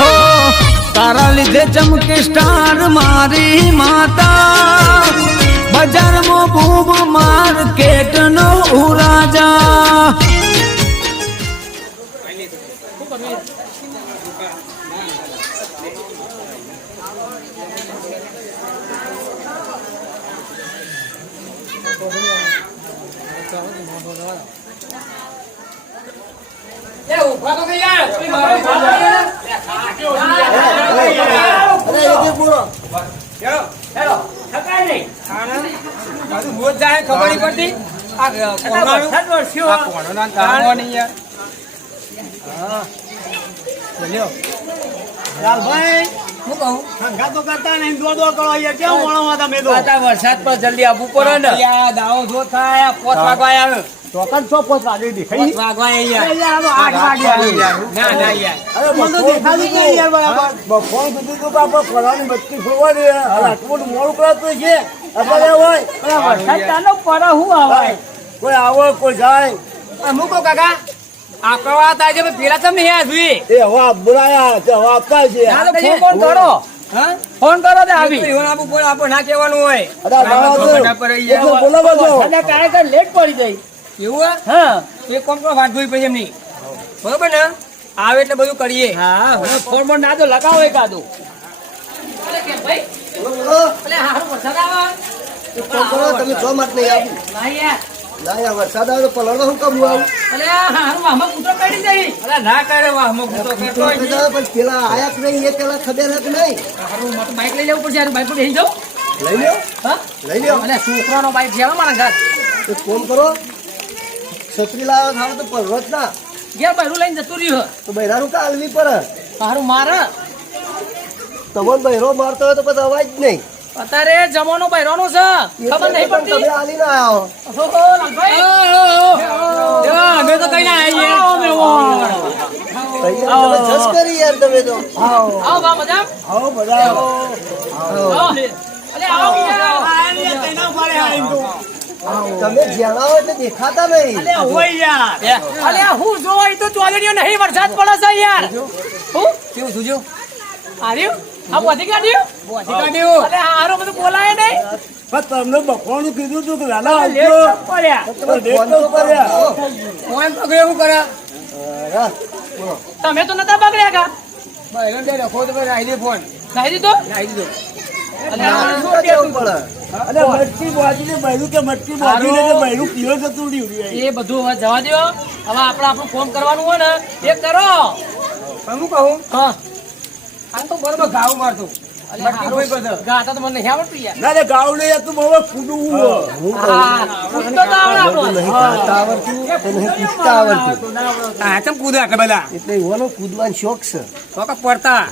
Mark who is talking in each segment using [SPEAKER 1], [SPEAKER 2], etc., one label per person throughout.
[SPEAKER 1] હો તારા લીધે ચમકે સ્ટાર મારી માતા. બજારમાં બૂમ માર્કેટ નો રાજા
[SPEAKER 2] વરસાદ પર જલ્દી આપવું પડે ને દાવો જો થાય પોત વાગવા આવે
[SPEAKER 3] ચોકન છો પોચ વાગે દેખાય
[SPEAKER 2] પોત વાગવા યાર
[SPEAKER 3] યાર આઠ વાગે
[SPEAKER 2] ના ના યાર
[SPEAKER 3] અરે મને તો દેખાતું નહીં યાર બરાબર. બફોર સુધી તો બાપા ખરાની બત્તી ફોડવાની હવે આટલું મોડું કરાતું છે. અત્યારે હોય
[SPEAKER 2] વરસાદ ચાલો પડે હું આવે?
[SPEAKER 3] કોઈ આવો કોઈ જાય.
[SPEAKER 2] અમુકો કાકા. આપણા વાત આજે પણ પેલા તમે નહીં આવી
[SPEAKER 3] એ. હવા બોલાયા તે હવા આપતા છે.
[SPEAKER 2] ફોન કરો. ફોન કરો તે આવી. આપવું પડે આપણે ના કહેવાનું હોય.
[SPEAKER 3] અરે બોલાવો છો
[SPEAKER 2] કાર્યકર લેટ પડી જાય એવું હા? એ કોમ તો વાત જોઈ પછી એમની. બરોબર ને? આવે એટલે બધું કરીએ. હા હવે ફોન પર ના તો લગાવો એકાદું
[SPEAKER 3] ફોન કરો તમે છ માટ નહીં આવું. ના વરસાદ આવે તો પલળવા શું કામ આવું?
[SPEAKER 2] કરે.
[SPEAKER 3] પણ પેલા આયા નહીં એ પેલા ખબર નહીં.
[SPEAKER 2] તો બાઈક લઈ જવું પડશે હારું, બાઈક પર બેસી જાઉં.
[SPEAKER 3] લઈ લ્યો. લઈ લ્યો.
[SPEAKER 2] અને છોકરાનો બાઈક છે હો મારા ઘર.
[SPEAKER 3] ફોન કરો. છત્રી લાવ્યો થાવ તો પલળો ના.
[SPEAKER 2] ઘેર બહેરું લઈને જતું રહ્યું
[SPEAKER 3] તો બહેરાનું કા હલવી પર
[SPEAKER 2] મારું મારે.
[SPEAKER 3] તમને બહેરો મારતો હોય તો પછી અવાજ જ નહીં.
[SPEAKER 2] અત્યારે જમાનો બૈરોનો છે. ખબર નહીં પડતી.
[SPEAKER 3] તમે આલી ના આવો.
[SPEAKER 2] અમે તો કઈ ના આવીએ
[SPEAKER 3] જસ કરી યાર તમે તો.
[SPEAKER 2] આવો. બા મજા
[SPEAKER 3] આવો બધા આવો.
[SPEAKER 2] આવો. અલે આવો બીજા.
[SPEAKER 3] તમે જણાવો એટલે દેખાતા નહીં.
[SPEAKER 2] અલે હું જોવા ઈ તો ચોદડીઓ નહીં વરસાદ પડે છે યાર. હું? કેવું સુજો આર્યું? આ બોધી કાઢ્યું? બોધી કાઢ્યું. અલે આરો બધું બોલાય નહીં.
[SPEAKER 3] પણ તમને બખવાનું કીધું તું કે આવજો. તો કર્યા.
[SPEAKER 2] ફોન હું તમે તો નતા પકડ્યા કા? રખો તો નાહી દે ફોન. નાહી દીધો? નાહી દીધો.
[SPEAKER 3] અરે મટકી બાજીને બૈરું કે મટકી બાજીને કે બૈરું પીવો જતું રહ્યું
[SPEAKER 2] એ બધું હવે જવા દો હવે આપણે આપણું ફોન કરવાનું હોય ને એ કરો. હું કહું? હા. આ તો બરોબર ઘાવ મારતું. ગાતા તો મને નહીં આવડતું યાર.
[SPEAKER 3] ના રે ગાવ નહીં તું બહુ કૂદવું હું
[SPEAKER 2] હા, તો આવડે આપણો.
[SPEAKER 3] નહીં ગાતા આવડતું નહીં કૂદતા આવડતું.
[SPEAKER 2] હા, ચમ કૂદા કે
[SPEAKER 3] એટલે એવાનો કૂદવાનો શોખ છે.
[SPEAKER 2] તો કે પડતા?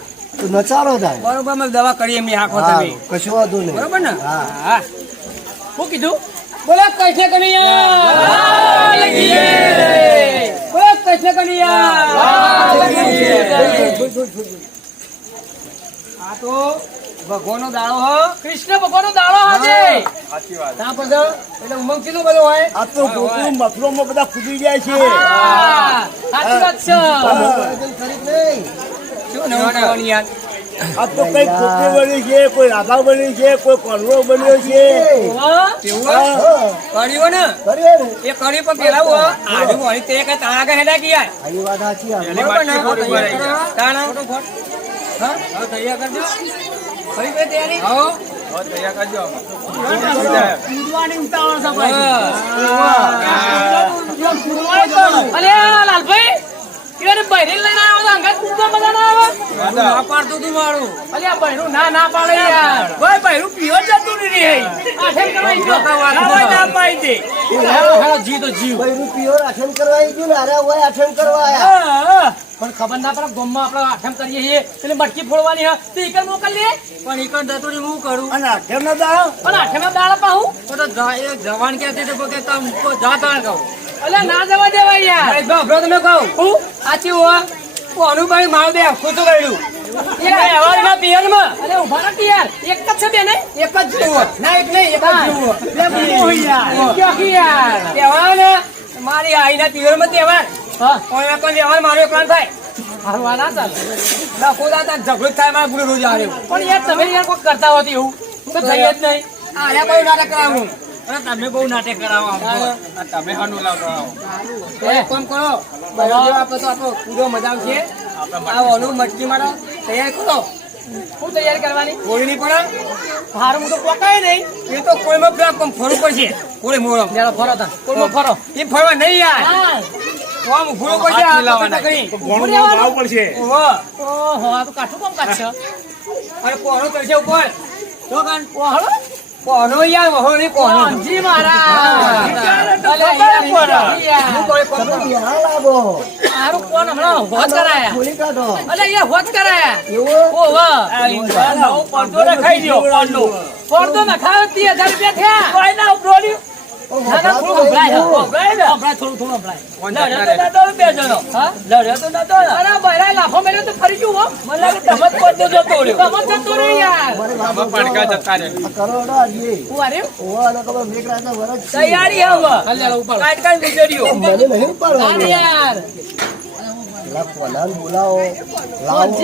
[SPEAKER 3] નચારો થાય.
[SPEAKER 2] બરોબર અમે દવા કરીએ એમની આંખો તમે.
[SPEAKER 3] કશું વાંધો નહીં.
[SPEAKER 2] બરોબર ને?
[SPEAKER 3] હા.
[SPEAKER 2] હા. શું કીધું? બોલો કૃષ્ણ કનૈયા. બોલો કૃષ્ણ કનૈયા. આ તો ભગવાનનો દાડો હો. કૃષ્ણ ભગવાનનો દાડો ત્યાં પછી એટલે ઉમંગ કેટલું બધું હોય.
[SPEAKER 3] આ તો ગોકુળ બધા કૂદી જાય છે.
[SPEAKER 2] સાચી વાત છે.
[SPEAKER 3] નહીં.
[SPEAKER 2] શું નવું કરવાની યાર
[SPEAKER 3] આ તો કઈ ખોખરી બની છે કોઈ રાધા બની છે કોઈ કલરો બન્યો છે હા,
[SPEAKER 2] હો? કર્યું ને
[SPEAKER 3] કર્યો
[SPEAKER 2] એ કરી પણ પેલા આજુ વળી તે કઈ તારા આગળ હેડા ગયા? તાણા? હા? તૈયાર કરજો. કરી કઈ તૈયારી? આ લાલભાઈ ઈવને બૈરી લઈને આવ્યો તો અંગાત કૂદવા મજા ના આવે? ના પાડતું તું મારું. અલે આ બૈરું ના ના પાડે યાર. ભાઈ પીવા જ જતું નહીં રે. આઠેમ કરવા ઈ ગયો. ના ના દે. તો જીવ.
[SPEAKER 3] આઠમ કરવા ગયું ને અરે હોય આઠમ કરવા આયા.
[SPEAKER 2] પણ ખબર ના પડે ગોમમાં આપણે આઠમ કરીએ છીએ. એટલે મટકી ફોડવાની હા. તો ઈકર મોકલીએ પણ ઈકર દતુડી હું કરું?
[SPEAKER 3] અને આઠમ ના દાળ?
[SPEAKER 2] પણ આઠમ દાળ પાહું તો જવાન કે તે કે તમ જાતાણ કહું. અલે ના જવા દેવા યાર. ભાઈ તમે કહો. હું? સાચી હોવા અનુભાઈ મારું દે ખોટું કર્યું? એ અવાજમાં પિયરમાં. અરે ઊભા રાખી યાર એક જ છે બેને? એક જ જેવો ના એક નહીં એક જ જેવો યાર. તહેવાર ને મારી આઈના પિયરમાં તહેવાર. હા. કોઈ વ્યવહાર મારો એકલા થાય?
[SPEAKER 4] હારવા ના ચાલે.
[SPEAKER 2] દાદા ઝઘડો થાય મારે પૂરું રોજ આવે.
[SPEAKER 4] પણ યાર તમે યાર કોઈ કરતા હોતી એવું તો થઈ જ નહીં.
[SPEAKER 2] આરે બહુ નાટક કરાવું. અને તમે બહુ નાટક કરાવો તો. તમે હાનું તો કામ કરો બરાબર જેવા તો આપણો પૂરો મજા આવશે. આ ઓનું મટકી મારો તૈયાર કરો.
[SPEAKER 4] શું તૈયારી કરવાની?
[SPEAKER 2] કોળી નહીં પડે
[SPEAKER 4] હારું હું તો પોકાય નહીં.
[SPEAKER 2] એ તો કોઈમાં પેલા પણ ફરવું પડશે. કોળી મોળો
[SPEAKER 4] ચાલો ફરો તા કોઈમાં ફરો
[SPEAKER 2] એ ફરવા નહીં યાર.
[SPEAKER 4] હા
[SPEAKER 2] તો આમ પડશે આ તો કરી ઓહો.
[SPEAKER 4] ઓહો આ તો કાઠું કામ છે.
[SPEAKER 2] અને કોહરો કરશે ઉપર. તો કાન.
[SPEAKER 4] ઓહળો.
[SPEAKER 2] કોહરો યાર વહો નહીં કોહરો
[SPEAKER 4] જી મારા
[SPEAKER 2] હું. કોઈ કોમ
[SPEAKER 5] યાર લાગો.
[SPEAKER 4] મારું કોણ હમણાં હોજ કરાયા?
[SPEAKER 5] ખોલી કાઢો.
[SPEAKER 4] અલે એ હોજ કરાયા.
[SPEAKER 5] એવું
[SPEAKER 4] ઓહો
[SPEAKER 2] નવો પડદો નખાઈ દ્યો, પડદો.
[SPEAKER 4] પડદો નખાયો ત્રીસ હજાર રૂપિયા થયા. કોઈ ના ઉભરોડ્યું ના.
[SPEAKER 2] તૈયારી હવે
[SPEAKER 5] કોલાને બોલાવો.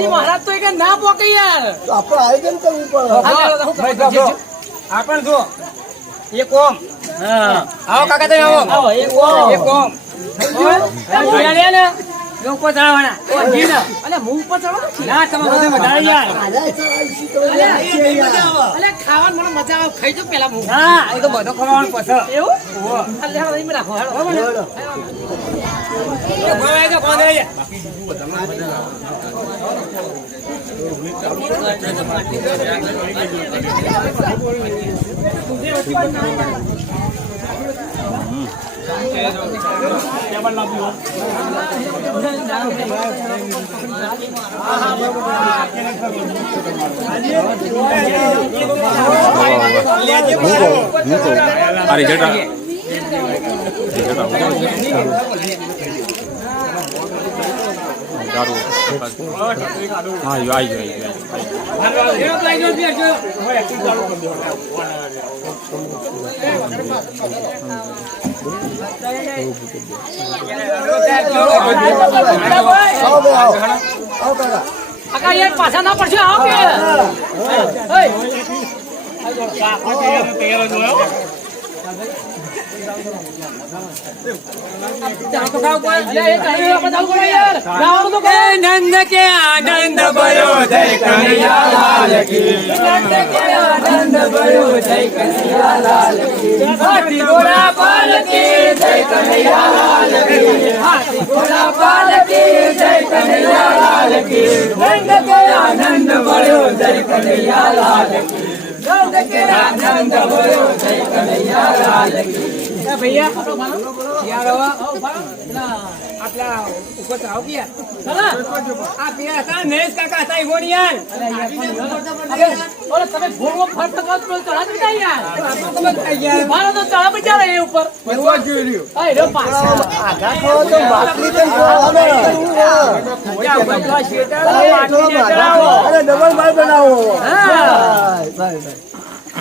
[SPEAKER 4] મહારાજ તો કે પોકે યાર.
[SPEAKER 5] તો આપણે આયોજન કરવું પડે
[SPEAKER 2] આપણ જો. એક ઓમ. આવો કાકા તમે આવો.
[SPEAKER 4] આવો એક ઓમ.
[SPEAKER 2] એક ઓમ
[SPEAKER 4] અરે ને?
[SPEAKER 2] જો ઉપર ચડાવવાના.
[SPEAKER 4] ઓ જી ના અલે મું ઉપર ચડો
[SPEAKER 2] ના તમે બધું વધારે યાર.
[SPEAKER 5] આજે ચાલીસી કરોડ છે યાર.
[SPEAKER 4] અલે ખાવાનું મને મજા આવે. ખાઈ જો પેલા મું.
[SPEAKER 2] ના એ તો બધો ખવાનું પછી.
[SPEAKER 4] એવું? અલે હવે અહીં રાખો હેડો
[SPEAKER 5] હેડો.
[SPEAKER 3] આ રિઝલ્ટ આ- રિઝલ્ટ દારૂ હા આવી આવી ગયો આવી ગયો
[SPEAKER 4] પાછા ના પડશે આવો કે ઓય અલે એ કહી આપણે જાવું પડે યાર ગાવાનું તો કહો.
[SPEAKER 2] નંદ કે આનંદ ભયો જય કનૈયા લાલ કી નંદ કે આનંદ ભયો જય કનૈયા લાલ કી હાથી ઘોડા પાલકી જય કનૈયા લાલ કી હાથી ઘોડા પાલકી જય કનૈયા લાલ કી નંદ કે આનંદ ભયો જય કનૈયા લાલ કી નંદ કે આનંદ ભયો જય કનૈયા લાલ કી ભૈયા યાર હવે ઉપર તો આવ ગયા. આ પીરા હતા નરેશ કાકા હતા ઈ ગોળિયાન.
[SPEAKER 4] તમે ભૂલમાં ફરતા કહો તો ચડા જ નહીં યાર.
[SPEAKER 2] આ.
[SPEAKER 4] મારો તો ચડા બચારે એ ઉપર.
[SPEAKER 2] એવું જોઈ લ્યો.
[SPEAKER 4] અરે રે પાછા
[SPEAKER 5] આઘા ખાઓ તો બાટલી કેમ ખાવાનું?
[SPEAKER 2] ત્યાં
[SPEAKER 5] અરે, ડબલ બાર બનાવો.
[SPEAKER 2] હા.
[SPEAKER 5] ભાઈ, ભાઈ,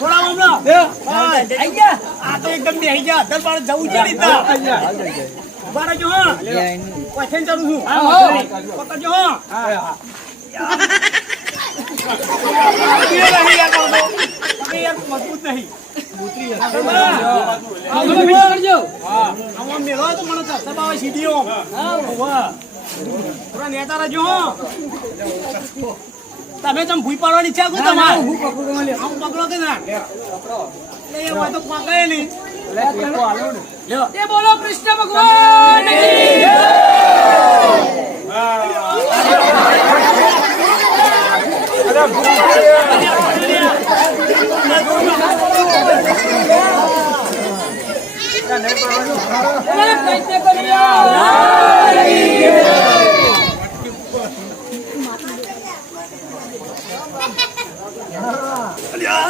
[SPEAKER 2] આઈ ગયો.
[SPEAKER 4] આઈ ગયો. હા, હા.
[SPEAKER 2] આ.
[SPEAKER 4] ત્યાં આગળ બે પડી ગયા.
[SPEAKER 2] અરે હું બહુ ઊંચો એટલે યાર.
[SPEAKER 4] આઈ ગયો.
[SPEAKER 2] આઈ ગયા?
[SPEAKER 4] હા, હો. હા, થોડો મીઠો કરજો.
[SPEAKER 6] તમે તમે ભૂઈ પાડવાની ઈચ્છા કોઈ તમારે. હું પકડો લે હું પકડો કે ના? લે એ વાત તો પકડે નહીં.
[SPEAKER 4] એ બોલો કૃષ્ણ ભગવાન કી
[SPEAKER 6] અરે
[SPEAKER 4] પકડે એકતા નથી લે બધા ભૂલ્યું યાર આવું ના ચાલે યાર
[SPEAKER 2] અરે પેલી કાકા
[SPEAKER 4] અરે મારો વજન આખો પચીસ કિલો જ છે યાર
[SPEAKER 2] એ ભાઈ ઓળખો. આ હેરાન ના.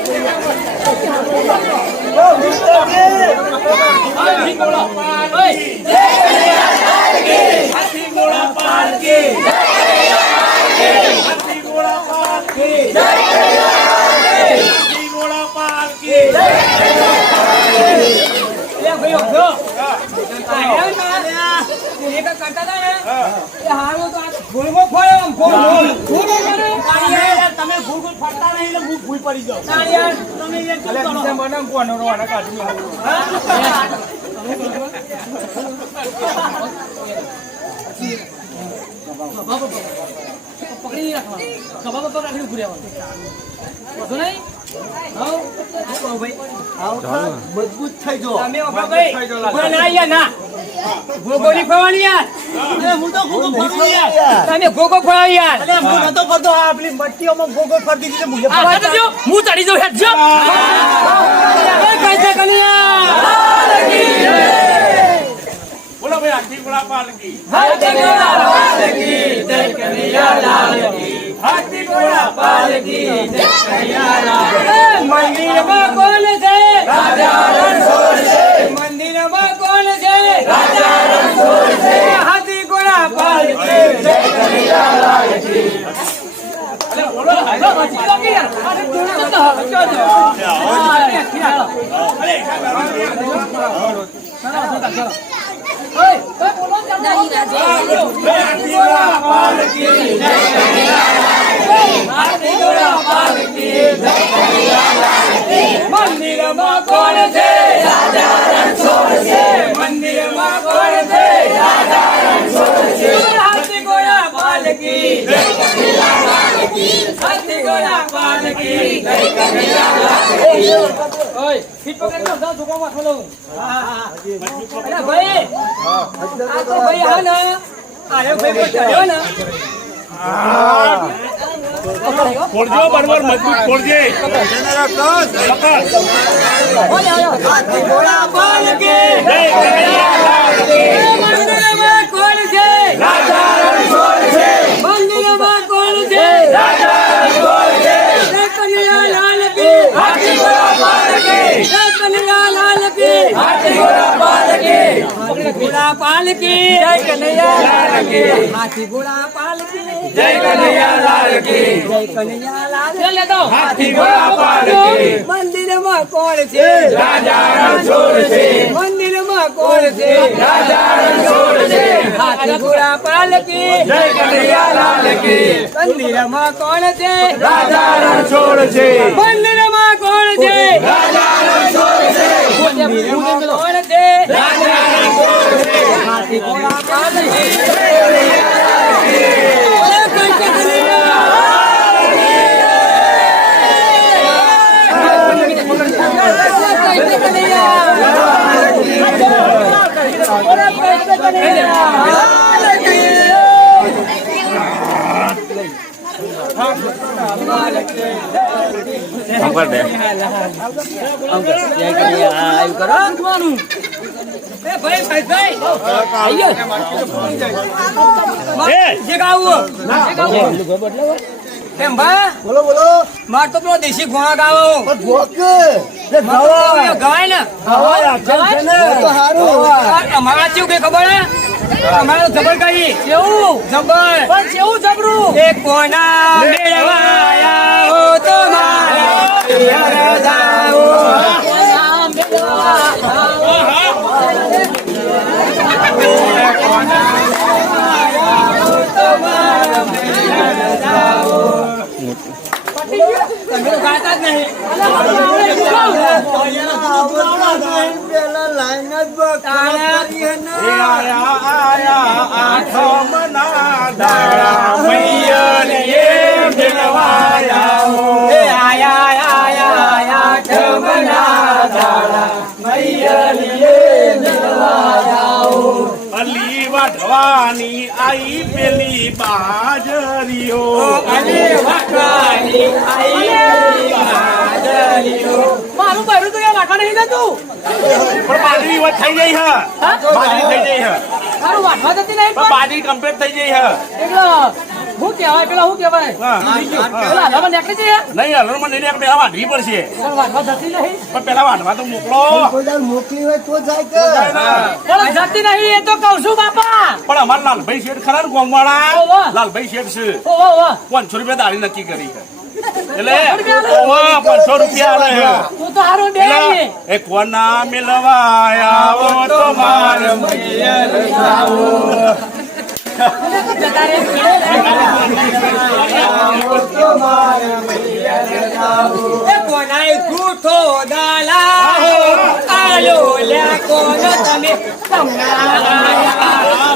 [SPEAKER 2] કરતા હતા ને, હારું તો આ ફોડ્યો આમ, ભૂલ, ભૂલ. ભૂલ
[SPEAKER 4] તમે ભૂલ ભૂલ ફરતા નહીં એટલે હું ભૂલ પડી જાઉં
[SPEAKER 2] તાણ યાર.
[SPEAKER 4] તમે યાર કેમ કરો?
[SPEAKER 2] પકડી રાખવા ખભા પર રાખી ઊભું રહેવાનું. વાંધો નહીં?
[SPEAKER 3] મજબૂત થઈ જો
[SPEAKER 2] તમે ના. ફરવાની યાર.
[SPEAKER 4] હું
[SPEAKER 2] ગોગો
[SPEAKER 4] નતો ફરતો આપણી મટ્ટીઓમાં ગોગો ફરતી
[SPEAKER 2] હું ચડી જાઉં જો. કઈ કનૈયા?
[SPEAKER 7] ભાઈ, આખી ગોળા પાલકી
[SPEAKER 2] ઘોડા
[SPEAKER 7] આખી ગોળા પાલકી
[SPEAKER 2] એ મંદિરમાં કોણ છે મંદિરમાં કોણ છે હાથી ઘોડા પાલકી બોલો
[SPEAKER 7] આખી ગોળા પાલકી
[SPEAKER 2] મંદિરમાં કોણ છે મંદિરમાં કોણ છે હાથી ઘોડા પાલકી હાથી ઘોડા પાલકી ઓય ફીટ પકડ તો જાવ છોકરા માં થોડું અરે ભાઈ આ તો ભાઈ હા ને અરે ભાઈ કોઈ ચડ્યો ને
[SPEAKER 7] ખોલજો બરોબર મજબૂત ખોલજે
[SPEAKER 2] હાથી ઘોડા પાલકી
[SPEAKER 7] જય કનૈયા
[SPEAKER 2] મંદિરમાં કોણ છે મંદિરમાં કોણ છે જય કનૈયા લાલ કી હાથી ઘોડા જય કી હાથી ઘોડા પાલકી હાથી ઘોડા પાલકી જય કનૈયા કી હાથી ઘોડા પાલકી
[SPEAKER 7] જય કનૈયા કી
[SPEAKER 2] જય કનૈયા લે દો
[SPEAKER 7] હાથી ઘોડા પાલકી
[SPEAKER 2] મંદિરમાં કોણ છે.
[SPEAKER 7] રાજા રણછોડ છે
[SPEAKER 2] મંદિરમાં કોણ છે?
[SPEAKER 7] રાજા રણછોડ છે
[SPEAKER 2] હાથી ઘોડા પાલકી
[SPEAKER 7] જય કનૈયા લાલ કી
[SPEAKER 2] મંદિરમાં કોણ છે
[SPEAKER 7] રાજા રણછોડ છે.
[SPEAKER 2] મંદિરમાં કોણ છે?
[SPEAKER 7] રાજા રણછોડ છે
[SPEAKER 2] કઈ કઈ કઈ એ ભાઈ ભાઈ ભાઈ. આયો જે ગાવું. કેમ ભા
[SPEAKER 3] બોલો બોલો.
[SPEAKER 2] માર તો પેલો દેશી ઘોડા ગાવો.
[SPEAKER 3] પણ ભોકે
[SPEAKER 2] ને.
[SPEAKER 3] તો હારું
[SPEAKER 2] અમારા ચેવું કે ખબર હે? અમારો જબર કઈ? કેવું જબર. પણ કેવું જબરું? એ કોના મેળવાયા હો તો મારા જાઓ કોના મેળવાયા તમે તો ગાતા જ નહીં.
[SPEAKER 3] પેલા લાઈન જ બસ કરી હે ને.
[SPEAKER 7] એ આયા આયા આઠમના દાડા મૈયરીએ મેળવાયા હો.
[SPEAKER 2] એ આયા આયા આઠમના દાડા મૈયરીએ
[SPEAKER 7] અલી વાઢવાની આઈ પેલી બાજરીઓ
[SPEAKER 2] અને વાટવાની આઈ મારું બૈરું તું એ વાટવા નહીં જતું.
[SPEAKER 7] પણ બાજરી વધ થઈ ગઈ હે. બાજરી થઈ ગઈ હે.
[SPEAKER 2] તારું વાટવા જતી નહીં
[SPEAKER 7] પણ બાજરી કમ્પ્લીટ થઈ ગઈ હે.
[SPEAKER 2] એટલે હું કહેવાય પેલા હું કહેવાય?
[SPEAKER 7] હા.
[SPEAKER 2] પેલા હલામાં નીકળી જઈએ.
[SPEAKER 7] નહીં હલરમાં નહીં પેલા વાઢવી પડશે.
[SPEAKER 2] પણ જતી નહીં.
[SPEAKER 7] પણ પેલા વાઢવા તો મોકલો.
[SPEAKER 3] મોકલી હોય તો જાય કે?
[SPEAKER 2] પણ જતી નહીં એ તો કહું છું બાપા.
[SPEAKER 7] પણ અમારા લાલભાઈ શેઠ ખરા ને ગોમવાળા લાલભાઈ શેઠ છે. પાંચસો રૂપિયા દાળી નક્કી કરી છે. એટલે ઓવા પાંચસો રૂપિયા આલે
[SPEAKER 2] બે
[SPEAKER 7] એટલે એ કોના મિલવા આવો તો માર મૈયર જાઓ.
[SPEAKER 2] કોનાય જૂઠો દાલા? આલો લે કોનો તમે?
[SPEAKER 7] હા,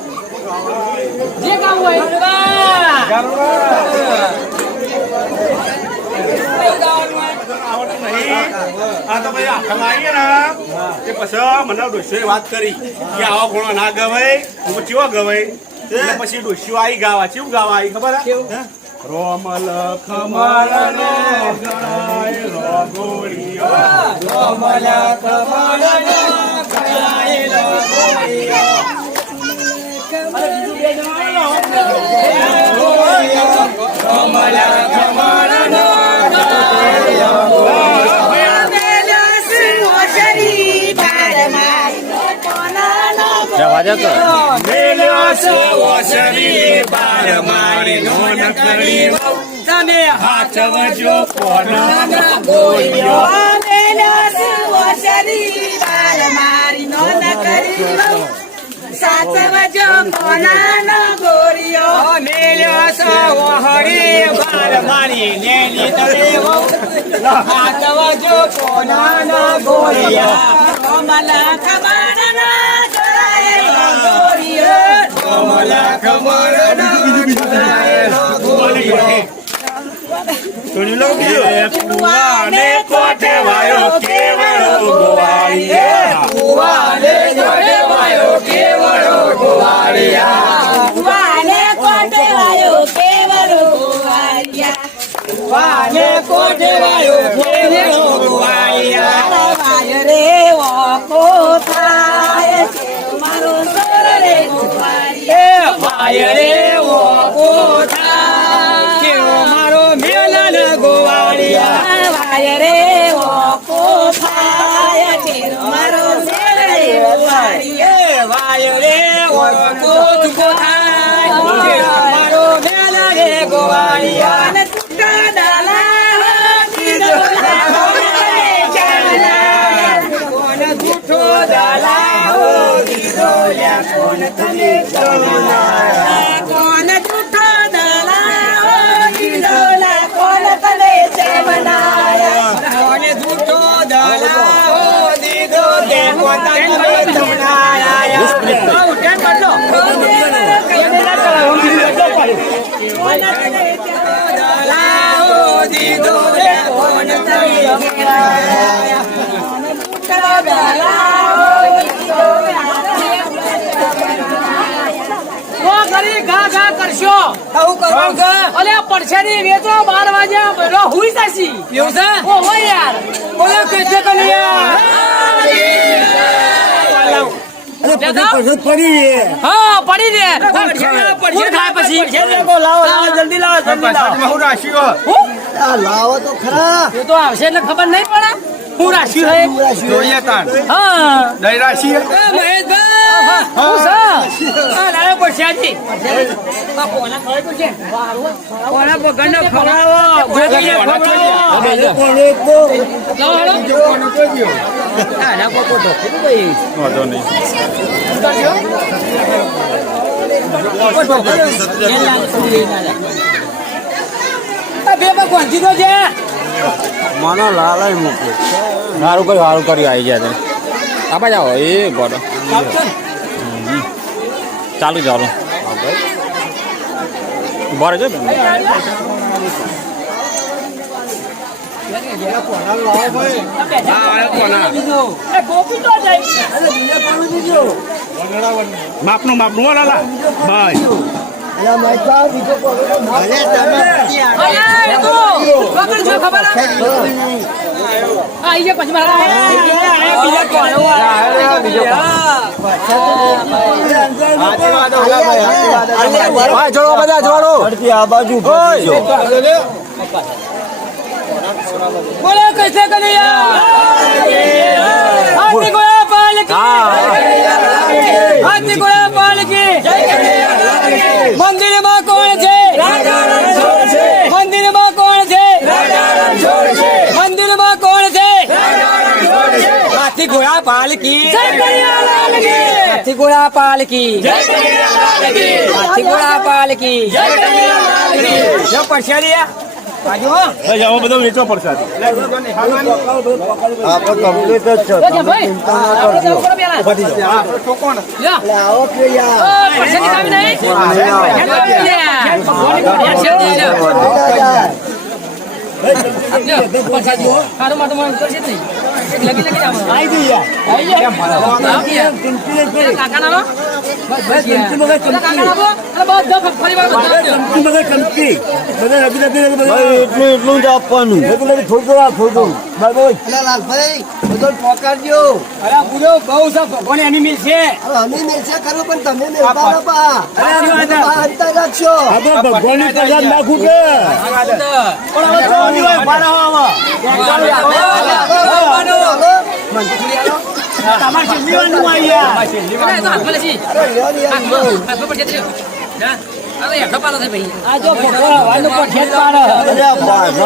[SPEAKER 2] જે ગાવું હોય.
[SPEAKER 7] આ તો ભાઈ આખા આવીએ ને એ પછી મને વાત કરી કે આવા ઘોડો ના ગવાય. હું ચેવો ગવાય? પછી ડોશીઓ આવી ગાવા. ચેવું ગાવા આવી ખબર રોમલ હે? રોમ લખમણનો ગણાય રઘોડિયો. મેલ્યો છે ઓસરી બાર મારી નો વહુ. તમે હાચવજો કોના ગોળીઓ
[SPEAKER 8] સાચવજો કોનાનો ગોરીઓ.
[SPEAKER 2] મેલ્યો છે હરી બાર મારી નેની તળે વહુ. કોમલા કોનાના ગોળિયા
[SPEAKER 8] કમલા ખબારનો જોડાયેલો ગોરીઓ.
[SPEAKER 7] કુવાને કોઠે વાયો કેવડો ગોવાળિયા
[SPEAKER 8] વાને કોટે વાયો કેવરો ગોવાળિયા
[SPEAKER 2] વાને કોઠે વાયો કેવડો ગોવાળિયા
[SPEAKER 8] વાય રે વાકો થાય મારો સોર રે ગોવાળિયા
[SPEAKER 2] એ રે ઓ કોઠા કેવો મારો મેલન ગોવાળિયા
[SPEAKER 8] વાય રે વાકો થાય છે મારો સોર ગોવાળિયા
[SPEAKER 2] ભાઈ રે ઓ કોઠ કોઠા કેવો મારો મેલન રે ગોવાળિયા. ઓ ઘા ઘા કરશો. આવું કરવું કે અલે પડછેરી વેચો 12 વાગ્યા બરો હુઈ જાસી એવું છે? ઓ હો યાર. બોલો કે કલિયા
[SPEAKER 3] અરે પછી પછી પડી
[SPEAKER 2] હા પડી દે પડછેરી થાય પછી? લાવો લાવો જલ્દી લાવો જલ્દી લાવો.
[SPEAKER 3] લાવો તો ખરા
[SPEAKER 2] એ તો આવશે એટલે ખબર નહીં પડે હું રાશિ હે
[SPEAKER 7] જોઈએ તાણ
[SPEAKER 2] હા
[SPEAKER 7] દઈ રાશિ
[SPEAKER 2] હે મહેશભાઈ હું છે આ લાયો પરસ્યાજી આ કોના ખવાય પડશે કોના પગડને ખવડાવો ગોગીને ખવડાવો
[SPEAKER 3] કોણ એક તો
[SPEAKER 2] હેડો હા ના પકો તો ભાઈ
[SPEAKER 9] વાંધો નહીં
[SPEAKER 2] આ બે વાંચી દો છે?
[SPEAKER 3] મને લાલાય મૂકે.
[SPEAKER 9] સારું કર્યું સારું કર્યું આવી ગયા તમે આ બાજુ આવો એ ગોડો ચાલુ ચાલુ.
[SPEAKER 2] બરે તો જાય
[SPEAKER 4] માપનું માપનું લાલા. ભાઈ.
[SPEAKER 3] જોડો બધા જોડો. આ બાજુ
[SPEAKER 2] બોલે કૈસે કનૈયા. હાથી ગોળા પાલકી. હાથી ગોળા પાલકી. મંદિરમાં જ
[SPEAKER 3] છે
[SPEAKER 2] તો કે જવું પડે પેલા
[SPEAKER 3] કે
[SPEAKER 2] જ નહીં. એક લગી લગી આવો આઈ જઈએ આઈ જઈએ કાકા કાકાના
[SPEAKER 3] એટલું જ આપવાનું થોડું થોડું બરાબર લાલભાઈ બધો પકડજો
[SPEAKER 2] અરે પૂરો બહુ છે ભગવાન. એની છે
[SPEAKER 3] અમે મેચા કરો પણ તમે મેળવા ના અંતર રાખશો આપણે ભગવાનની પ્રસાદ નાખું કે પણ હવે તો નહીં હોય બારાવામાં
[SPEAKER 2] તમારે ચીજવાનું અહીંયા તો હાથમાં લેશી. હાથમાં હાથમાં પડશે જ રહ્યો. હા? અરે હેઠો પાડો છે ભાઈ આ જો ભગવાન વાનો પડશે જ પાડો
[SPEAKER 3] અરે બાસણ